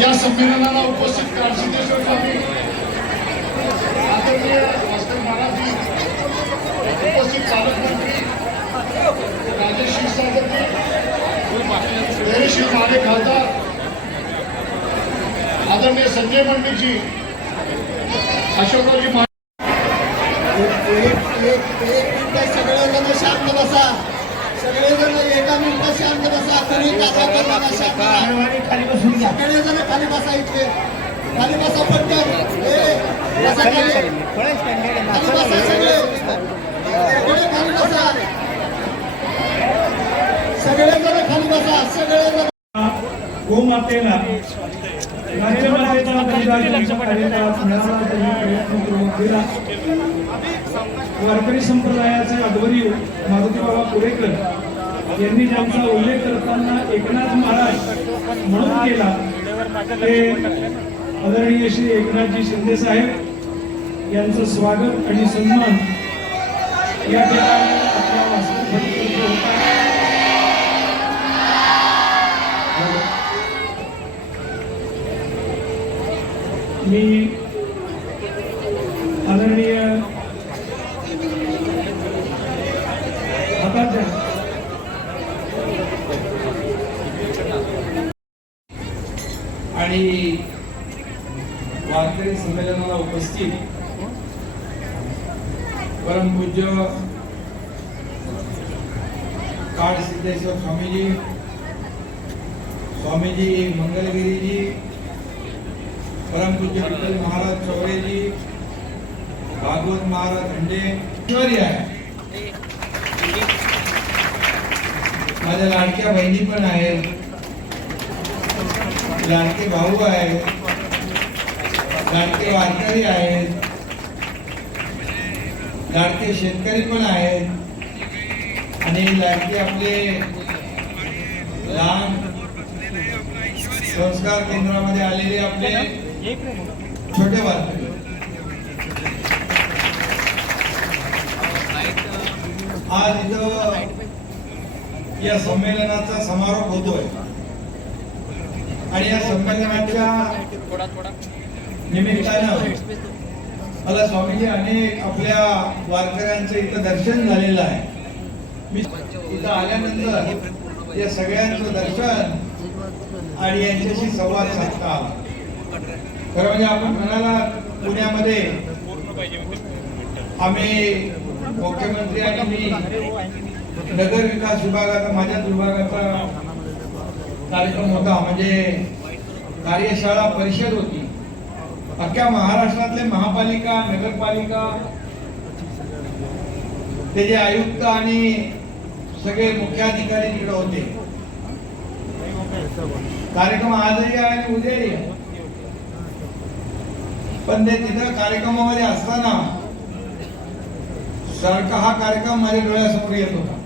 या संमेलनाला उपस्थित काळसिद्धेश्वर स्वामी आदरणीय भास्कर महाराजी उपस्थित पालकमंत्री राजेश क्षीरसागरजी धैर्यशील माने खासदार आदरणीय संजय मंडळजी अशोकरावजी मा शांत बसा सगळेजण एका मिनिटात शांत बसा कोणी काका करणार शांत बसा. खाली बसून घ्या. सगळेजण खाली बसा इथले खाली बसा पटकन. ए, बसा खाली. खाली बसा सगळे. सगळे खाली बसा. सगळेजण खाली बसा सगळेजण. गोमातेला वारकरी संप्रदायाचे आध्वर्य मारुतीबाबा पुरेकर यांनी ज्यांचा उल्लेख करताना एकनाथ महाराज म्हणून केला ते आदरणीय श्री एकनाथजी शिंदे साहेब यांचं स्वागत आणि सन्मान या ठिकाणी आपल्या मी आदरणीय हातात आणि वारकरी संमेलनाला उपस्थित परमपूज्य काळ सिद्धेश्वर स्वामीजी स्वामीजी मंगलगिरीजी परमपूज्य विठ्ठल महाराज चौरेजी भागवत महाराज हंडे ईश्वरी आहे. माझ्या लाडक्या बहिणी पण आहेत. लाडके भाऊ आहेत. लाडके वारकरी आहेत. लाडके शेतकरी पण आहेत. आणि लाडके आपले लहान संस्कार केंद्रामध्ये आलेले आपले छोटे वारकरी आज इथं या संमेलनाचा समारोप होतोय. आणि या संमेलनाच्या निमित्तानं मला स्वामीजी अनेक आपल्या वारकऱ्यांचं इथं दर्शन झालेलं आहे. मी इथं आल्यानंतर या सगळ्यांचं दर्शन आणि यांच्याशी संवाद साधता आला. खरं म्हणजे आपण म्हणाला पुण्यामध्ये आम्ही मुख्यमंत्री आणि मी नगर विकास विभागाचा माझ्या विभागाचा कार्यक्रम होता. म्हणजे कार्यशाळा परिषद होती. अख्ख्या महाराष्ट्रातले महापालिका नगरपालिका ते जे आयुक्त आणि सगळे मुख्याधिकारी तिकडे होते. कार्यक्रम आजही आणि उद्याही आहे. पण ते तिथं कार्यक्रमामध्ये असताना सारखा हा कार्यक्रम माझ्या डोळ्यासमोर येत होता.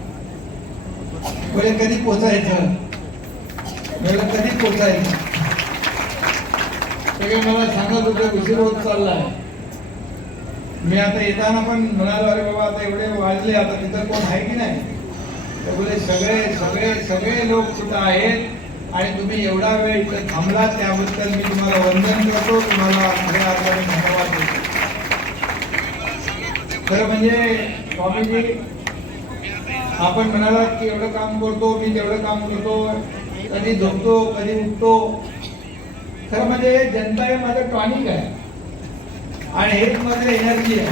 म्हणजे कधी पोचायचं? मला कधी पोचायचं? सगळे मला सांगत होते उशीर होत चाललाय. मी आता येताना पण म्हणालो अरे बाबा आता एवढे वाजले आता तिथं कोण आहे की नाही? तर बोले सगळे सगळे सगळे लोक तिथं आहेत. आणि तुम्ही एवढा वेळ इथं थांबला त्याबद्दल मी तुम्हाला वंदन करतो. तुम्हाला खऱ्या अर्थाने धन्यवाद देतो. खरं म्हणजे स्वामीजी आपण म्हणालात की एवढं काम करतो मी तेवढं काम करतो कधी झोपतो कधी उठतो. खरं म्हणजे जनता हे माझं टॉनिक आहे. आणि हेच माझं एनर्जी आहे.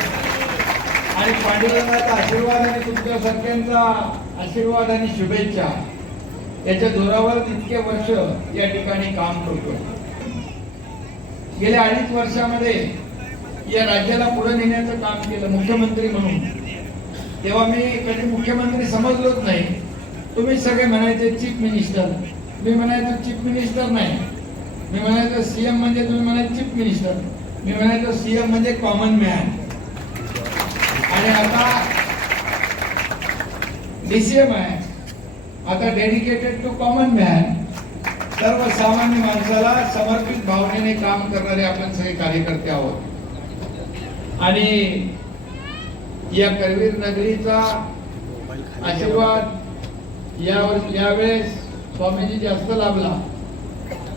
आणि पांडुरंगाचा आशीर्वाद आणि तुमच्या तुमच्यासारख्यांचा आशीर्वाद आणि शुभेच्छा. याच्या जोरावर इतके वर्ष या ठिकाणी काम करतो. गेल्या अडीच वर्षामध्ये या राज्याला पुढे नेण्याचं काम केलं मुख्यमंत्री म्हणून. तेव्हा मी कधी मुख्यमंत्री समजलोच नाही. तुम्ही सगळे म्हणायचे चीफ मिनिस्टर. मी म्हणायचो चीफ मिनिस्टर नाही. मी म्हणायचो सीएम म्हणजे तुम्ही म्हणायचे चीफ मिनिस्टर. मी म्हणायचो सीएम म्हणजे कॉमन मॅन. आणि आता डीसीएम आहे. आता डेडिकेटेड टू कॉमन मॅन सर्वसामान्य माणसाला समर्पित भावनेने काम करणारे आपण सगळे कार्यकर्ते आहोत. आणि या करवीर नगरीचा आशीर्वाद यावर यावेळेस स्वामीजी जास्त लाभला.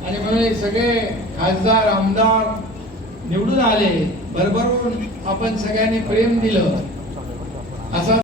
आणि म्हणून हे सगळे खासदार आमदार निवडून आले भरभरून आपण सगळ्यांनी प्रेम दिलं. असा